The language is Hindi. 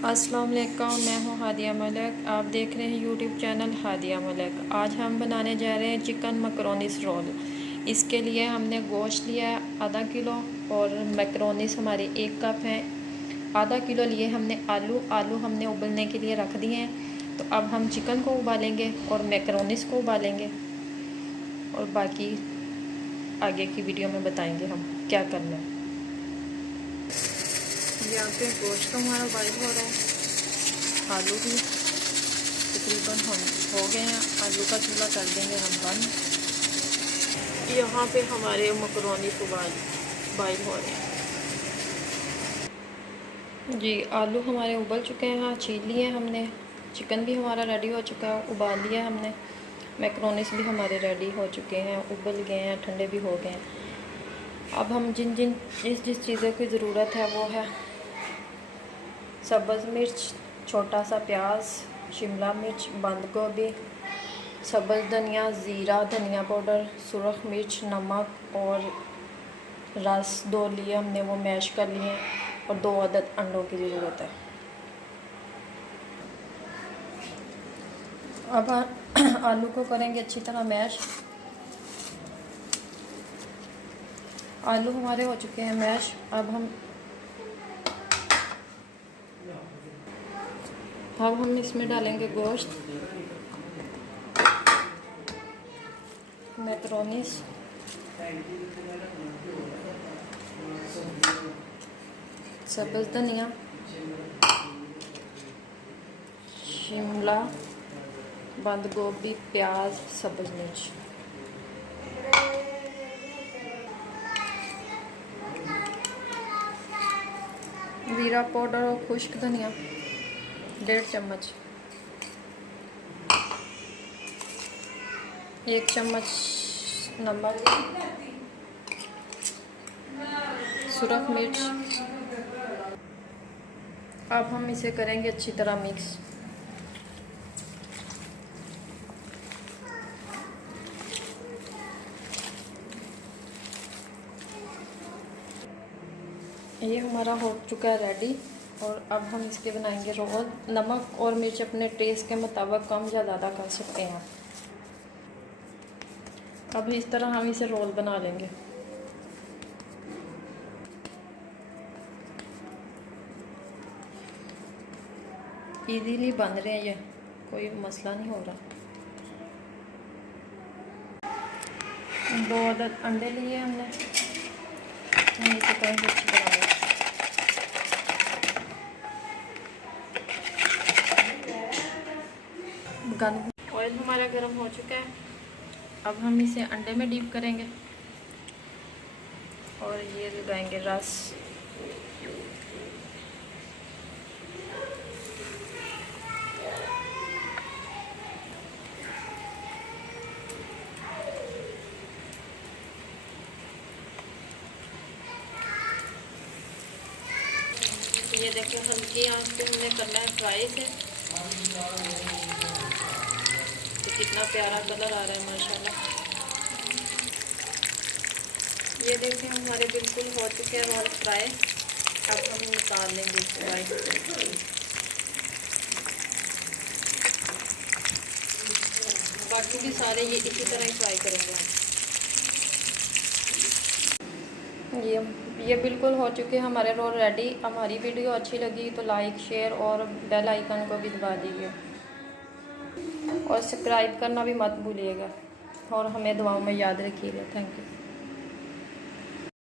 अस्सलाम वालेकुम, मैं हूँ हादिया मलिक। आप देख रहे हैं यूट्यूब चैनल हादिया मलिक। आज हम बनाने जा रहे हैं चिकन मैकरोनीस रोल। इसके लिए हमने गोश्त लिया है आधा किलो और मैकरोनीस हमारे 1 कप हैं। आधा किलो लिए हमने आलू हमने उबलने के लिए रख दिए हैं। तो अब हम चिकन को उबालेंगे और मैकरोनीस को उबालेंगे और बाकी आगे की वीडियो में बताएंगे हम क्या करना है। यहाँ पे गोश्त हमारा बॉइल हो रहा है, आलू भी तकरीबन हो गए हैं। आलू का चूल्हा कर देंगे हम बंद। यहाँ पे हमारे मैकरोनी बॉइल हो रहे हैं जी। आलू हमारे उबल चुके हैं, हाँ छील लिए हमने। चिकन भी हमारा रेडी हो चुका है, उबाल लिया हमने। मैकरोनीस भी हमारे रेडी हो चुके हैं, उबल गए हैं, ठंडे भी हो गए हैं। अब हम जिस चीज़ों की ज़रूरत है वो है सब्ज़ मिर्च, छोटा सा प्याज, शिमला मिर्च, बंद गोभी, सब्ज़ धनिया, ज़ीरा, धनिया पाउडर, सुरख मिर्च, नमक और रस 2 लिए हमने, वो मैश कर लिए और 2 अदद अंडों की ज़रूरत है। अब आलू को करेंगे अच्छी तरह मैश। आलू हमारे हो चुके हैं मैश। अब हम इसमें डालेंगे गोश्त, मैकरोनीस, सब्ज़ धनिया, शिमला, बंद गोभी, प्याज, सब्ज़ मिर्च। ज़ीरा पाउडर और खुश्क धनिया 1.5 चम्मच, 1 चम्मच नमक, सुरख मिर्च। अब हम इसे करेंगे अच्छी तरह मिक्स। ये हमारा हो चुका है रेडी और अब हम इसके बनाएंगे रोल। नमक और मिर्च अपने टेस्ट के मुताबिक कम या ज़्यादा कर सकते हैं। अब इस तरह हम इसे रोल बना लेंगे। इजीली बन रहे हैं, ये कोई मसला नहीं हो रहा। 2 अदद अंडे लिए हमने, इसे करेंगे अच्छी तरह। ऑयल हमारा गर्म हो चुका है। अब हम इसे अंडे में डीप करेंगे और ये लगाएंगे रस। ये देखिए हल्की आंच पे हमने करना है फ्राई से। तो कितना प्यारा कलर आ रहा है माशाल्लाह। ये देखिए हमारे बिल्कुल हो चुके हैं रोल फ्राई। अब हम निकाल लेंगे इस फ्राई से। बाकी भी सारे ये इसी तरह ही फ्राई करेंगे हम। ये बिल्कुल हो चुके हैं हमारे रोल रेडी। हमारी वीडियो अच्छी लगी तो लाइक, शेयर और बेल आइकन को भी दबा दीजिए और सब्सक्राइब करना भी मत भूलिएगा और हमें दुआओं में याद रखिएगा। Thank you.